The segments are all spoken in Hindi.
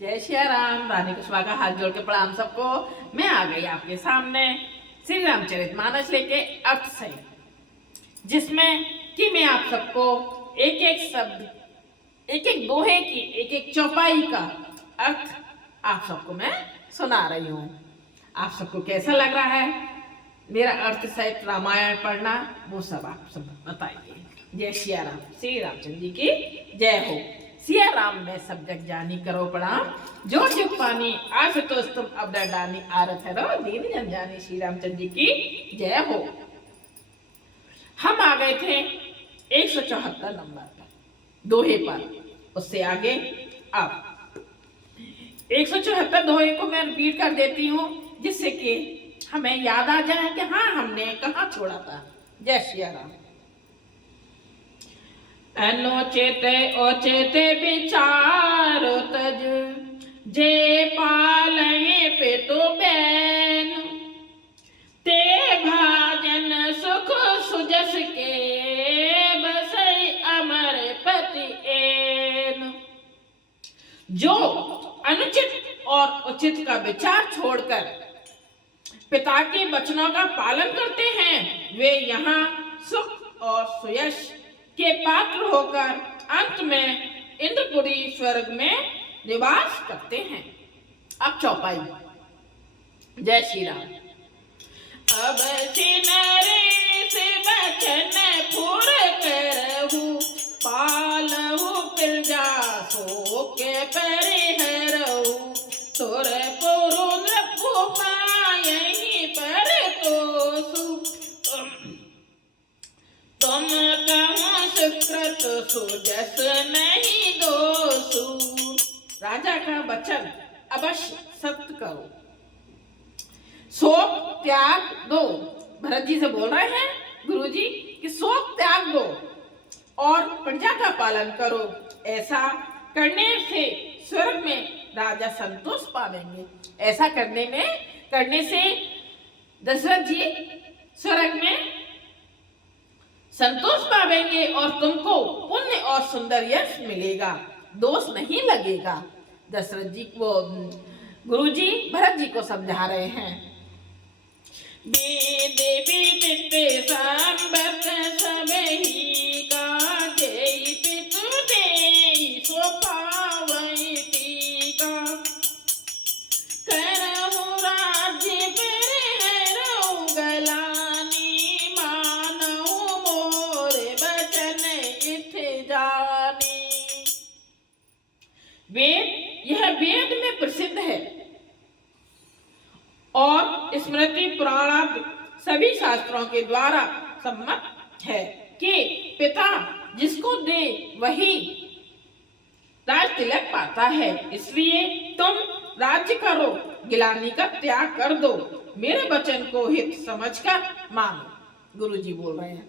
जय श्री राम। रानी कुशवा का हाथ जोड़ के प्रणाम सबको। मैं आ गई आपके सामने श्री रामचरितमानस लेके अर्थ सहित, जिसमें कि मैं आप सबको एक एक शब्द, एक एक दोहे की, एक एक चौपाई का अर्थ आप सबको मैं सुना रही हूँ। आप सबको कैसा लग रहा है मेरा अर्थ सहित रामायण पढ़ना, वो सब आप सब बताइए। जय श्री राम। श्री रामचंद्र जी की जय हो। सिया राम में सब जग जानी करो प्रणाम, जो जुग पानी आस तो तुम अब डानी आरत है रो दीन जन जानी। श्री रामचंद्र जी की जय हो। हम आ गए थे 174 नंबर पर, दोहे पर। उससे आगे अब 174 दोहे को मैं रिपीट कर देती हूँ, जिससे कि हमें याद आ जाए कि हाँ, हमने कहाँ छोड़ा था। जय श्री राम। अनुचित उचित विचार तज, जे पालहि पितु बैन, ते भाजन सुख सुजस के, बसई अमर पति एन। जो अनुचित और उचित का विचार छोड़कर पिता के वचनों का पालन करते हैं, वे यहाँ सुख और सुयश के पात्र होकर अंत में इंद्रपुरी स्वर्ग में निवास करते हैं। अब चौपाई। जय श्री राम। अब नरेश बचन पुर करहु, पालहु प्रजा सो के परिहरहु, तुर पुरु नृपु पायहि पर तोसु, तुम कहो सुकृत सुजस नहीं दोसु। राजा का वचन अवश्य सत्य करो, शोक त्याग दो। भरत जी से बोल रहे हैं गुरु जी कि शोक त्याग दो और प्रजा का पालन करो। ऐसा करने से स्वर्ग में राजा संतोष पावेंगे। ऐसा करने से दशरथ जी स्वर्ग में संतोष पावेंगे और तुमको पुण्य और सुंदर यश मिलेगा, दोष नहीं लगेगा। दशरथ जी को गुरु जी भरत जी को समझा रहे हैं। वेद, यह वेद में प्रसिद्ध है और स्मृति पुराण सभी शास्त्रों के द्वारा सम्मत है कि पिता जिसको दे वही राज तिलक पाता है। इसलिए तुम राज्य करो, गिलानी का त्याग कर दो, मेरे वचन को हित समझकर मानो। गुरु जी बोल रहे हैं।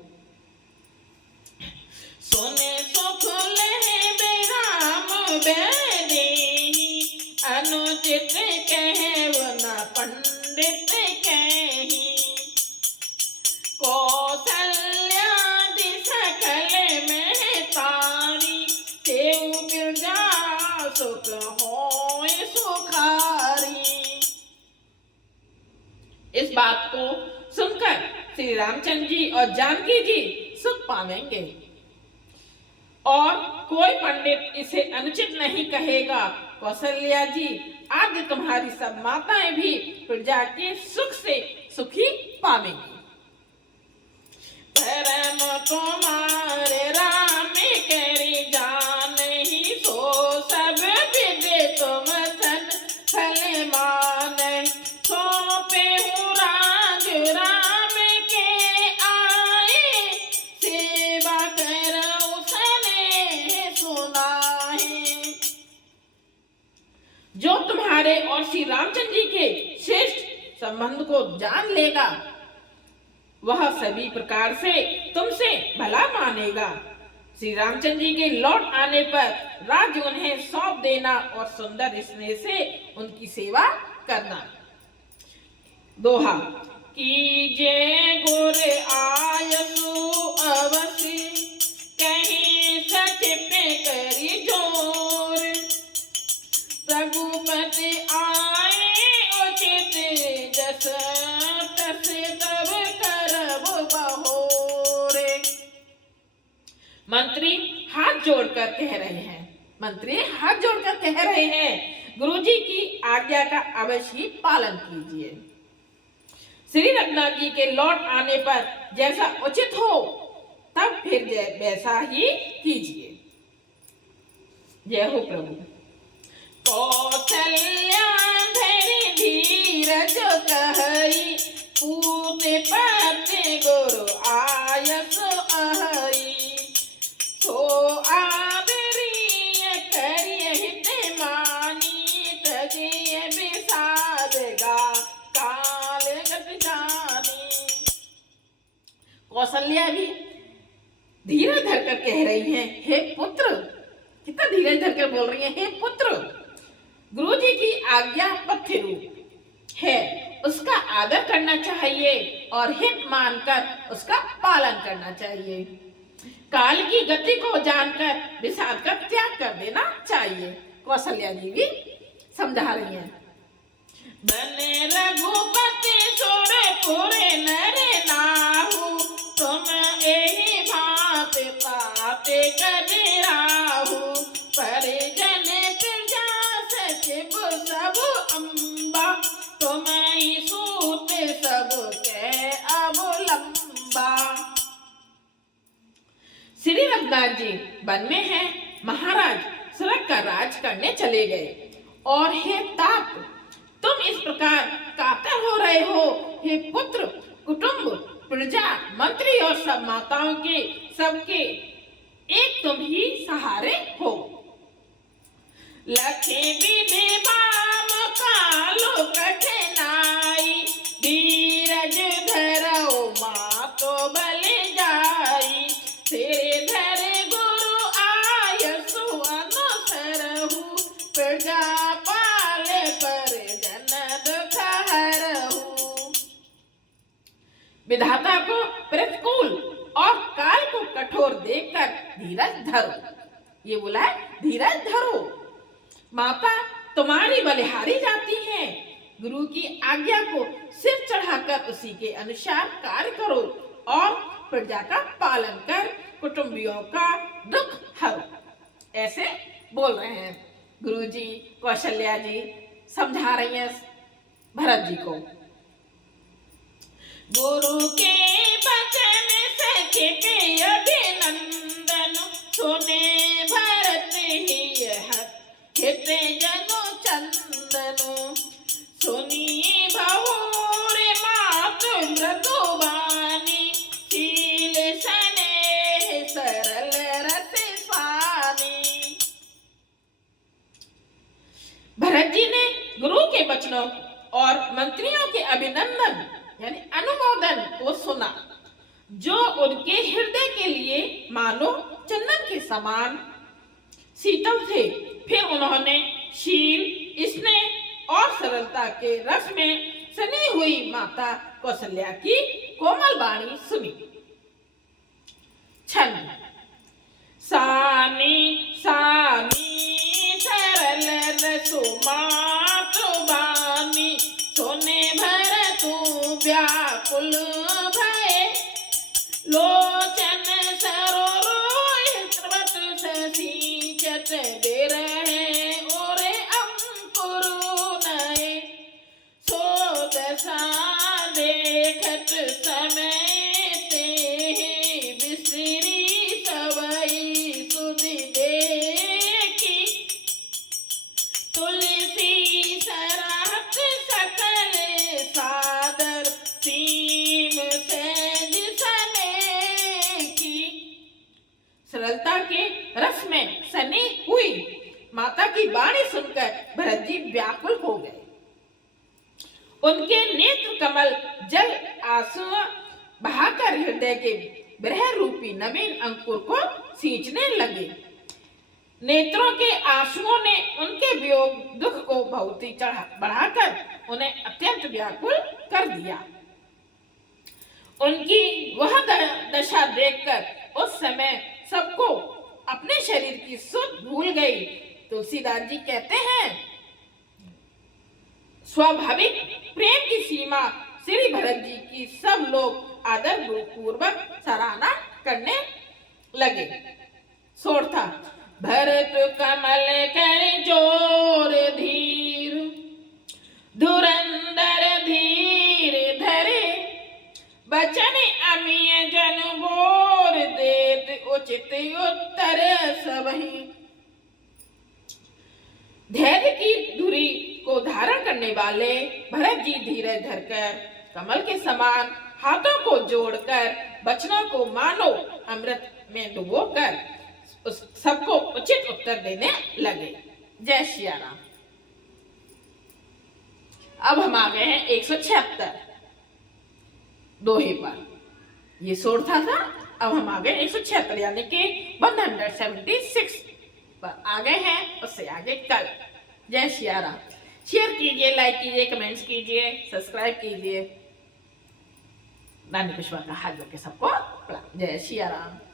सोने सुख लहे बेराम बैदेही, अनुचित कहे न पंडित कही, कौशल्यादि सकल में तारी, तेउ प्रजा सुख होय सुखारी। इस बात को सुनकर श्री रामचंद्र जी और जानकी जी सुख पावेंगे और कोई पंडित इसे अनुचित नहीं कहेगा। कौशल्या जी आदि तुम्हारी सब माताएं भी प्रजा के सुख से सुखी पावेंगी। परम तुम्हारे राम करी जानहि, सो सब विदे तुम सन फल मानहि, सौंपे हूँ राज राम के आए, सेवा करऊ सने सुनाहि। जो तुम्हारे और श्री रामचंद्र जी के श्रेष्ठ संबंध को जान लेगा, वह सभी प्रकार से तुमसे भला मानेगा। श्री रामचंद्र जी के लौट आने पर राज्य उन्हें सौंप देना और सुंदर स्नेह से उनकी सेवा करना। दोहा। कीजे गुर आयसु अवसि, कहीं सच पे करी जोर, रघुपति आए उचित जस तस तब करब बहोरे। मंत्री हाथ जोड़कर कह रहे हैं, मंत्री हाथ जोड़कर कह रहे हैं, गुरुजी की आज्ञा का अवश्य ही पालन कीजिए। श्री रघुनाथ जी के लौट आने पर जैसा उचित हो तब फिर वैसा ही कीजिए। जय हो प्रभु। कौशल्या धरि धीरज कहई, पूत पति गुरु आयस अहई। सो आदरीय करिय हित मानी, तजिय विषाद गा काल गत जानी। कौशल्या भी धीरज धरकर कह रही हैं, हे पुत्र, कितना धीरज धरकर बोल रही हैं, हे पुत्र, गुरुजी की आज्ञा पथ्य रूप है, उसका आदर करना चाहिए और हित मानकर उसका पालन करना चाहिए। काल की गति को जानकर विषाद का त्याग कर देना चाहिए। कौशल्या जी भी समझा रही हैं। बने रघुपति सुरपुर नर नाहु, तुम एहि भांति पाते कदिराहु। परिजन प्रजा सचिव सब अम्बा, तुम्हि सूत सब के अवलंबा। श्री रघुनाथ जी वन में हैं, महाराज स्वर्ग का राज करने चले गए। और हे तात, तुम इस प्रकार कातर हो रहे हो। हे पुत्र, कुटुंब, प्रजा, मंत्री और सब माताओं के सबके एक तुम ही सहारे हो। लखे विधि बाम कालो कठिनाई, धीरज धरो मातो बल जाई। सिर धर गुरु आयसु अनुसरहु, प्रजा पाल परिजन दुख हरहु। विधाता को प्रतिकूल और काल को कठोर देखकर धीरज धरो। ये बोला है, धीरज धरो। माता तुम्हारी बलिहारी जाती है। गुरु की आज्ञा को सिर चढ़ाकर उसी के अनुसार कार्य करो और प्रजा का पालन कर कुटुंबियों का दुख हरो। ऐसे बोल रहे हैं गुरु जी। कौशल्या जी समझा रही हैं भरत जी को। गुरु के वचन सचित अभिनंदन, सुने भरत ही हित जनु चंदनु। सुनी बहुर मातु मृदुबानी, शील स्नेह सरल रस स्वामी। भरत जी ने गुरु के वचनों और मंत्रियों के अभिनंदन यानी अनुमोदन को सुना, जो उनके हृदय के लिए मानो चंदन के समान शीतल थे। फिर उन्होंने शील, स्नेह और सरलता के रस में सनी हुई माता कौशल्या की कोमल वाणी सुनी। छंद। सानी सानी सरल रसु मातृवाणी, सुने भरतु व्याकुल भय। लोचन सरोरुह स्रवत ससीचत बिरहे ओरे अंकुरु नये। सो दशा देखत समय ते बिसरी सवई सुधि देखी। तुलसी सराहत सकल सादर, सीम सेज सने की। सरलता के रस में सनी हुई माता की वाणी सुनकर भरत जी व्याकुल हो गए। उनके नेत्र कमल जल आंसू बहाकर हृदय के विरह रूपी नवीन अंकुर को सींचने लगे। नेत्रों के आंसुओं ने उनके वियोग दुख को बहुत ही बढ़ाकर उन्हें अत्यंत व्याकुल कर दिया। उनकी वह दशा देखकर उस समय सबको अपने शरीर की सुध भूल गई। तुलसीदास जी कहते हैं, स्वाभाविक प्रेम की सीमा श्री भरत जी की सब लोग आदर पूर्वक सराहना करने लगे। सोर था, भरत कमल कर जोर धीर, धुरंधर धीर धरे, बचन अमीय जन बोर देत उचित उत्तर सबहि। धैर्य की धुरी को धारण करने वाले भरत जी धीरज धरकर कमल के समान हाथों को जोड़कर वचनों को मानो अमृत में डुबोकर सबको उचित उत्तर देने लगे। जय श्री राम। अब हम आ गए हैं 176 दोहे पर। ये सोरठा था, अब हम आ गए 176 यानी कि 176 पर आ गए हैं, उससे आगे कल। जय श्री राम। शेयर कीजिए, लाइक कीजिए, कमेंट्स कीजिए, सब्सक्राइब कीजिए। रानी पुष्पा का हाथ जोड़ के सबको प्रणाम। जय श्री राम।